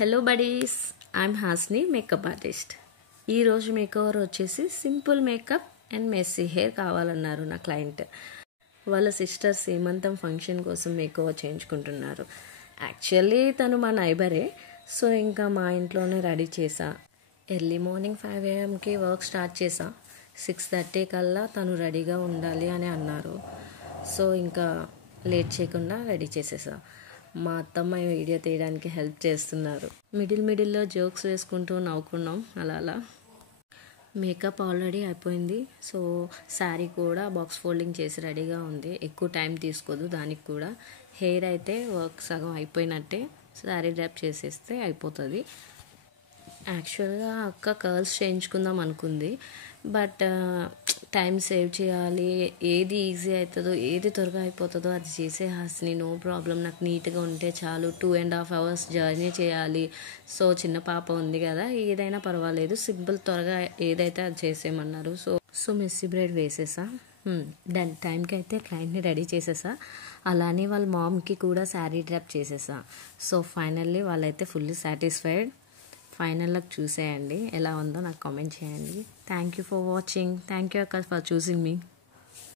Hello buddies, I'm Hasni, makeup artist. ఈరోజు makeover వచ్చేసి simple makeup and messy hair కావాలన్నారు నా క్లయింట్. వాళ్ళ సిస్టర్ సీమంతం ఫంక్షన్ కోసం మేకవర్ చేయించుకుంటున్నారు. యాక్చువల్లీ తను మా నైబరే, సో ఇంకా మా ఇంట్లోనే రెడీ చేసా. Early morning 5 AM work start చేసా. 6:30 కల్లా తను రెడీగా ఉండాలి అని అన్నారు. సో ఇంకా లేట్ చేయకుండా రెడీ చేసేసా. మా అత్తమ్మ వీడియో తీయడానికి హెల్ప్ చేస్తున్నారు. మిడిల్లో జోక్స్ వేసుకుంటూ నవ్వుకున్నాం. అలా మేకప్ ఆల్రెడీ అయిపోయింది. సో శారీ కూడా బాక్స్ ఫోల్డింగ్ చేసి రెడీగా ఉంది. ఎక్కువ టైం తీసుకోదు దానికి కూడా. హెయిర్ అయితే వర్క్ సగం అయిపోయినట్టే. శారీ డ్రాప్ చేసేస్తే అయిపోతుంది. యాక్చువల్గా అక్క కర్ల్స్ చేయించుకుందాం అనుకుంది, బట్ టైం సేవ్ చేయాలి, ఏది ఈజీ అవుతుందో ఏది త్వరగా అయిపోతుందో అది చేసే హాస్ని, నో ప్రాబ్లం, నాకు నీట్గా ఉంటే చాలు. 2.5 hours జర్నీ చేయాలి. సో చిన్న పాప ఉంది కదా, ఏదైనా పర్వాలేదు, సింపుల్ త్వరగా ఏదైతే అది చేసేయమన్నారు. సో మెస్సీ బ్రైడ్ వేసేసా. దాని టైంకి అయితే క్లయింట్ని రెడీ చేసేసా. అలానే వాళ్ళ మామ్కి కూడా శారీ డ్రాప్ చేసేసా. సో ఫైనల్లీ వాళ్ళైతే ఫుల్లీ సాటిస్ఫైడ్. ఫైనల్గా చూసేయండి, ఎలా ఉందో నాకు కామెంట్ చేయండి. Thank you for watching. Thank you అక్క ఫర్ చూసింగ్ మీ.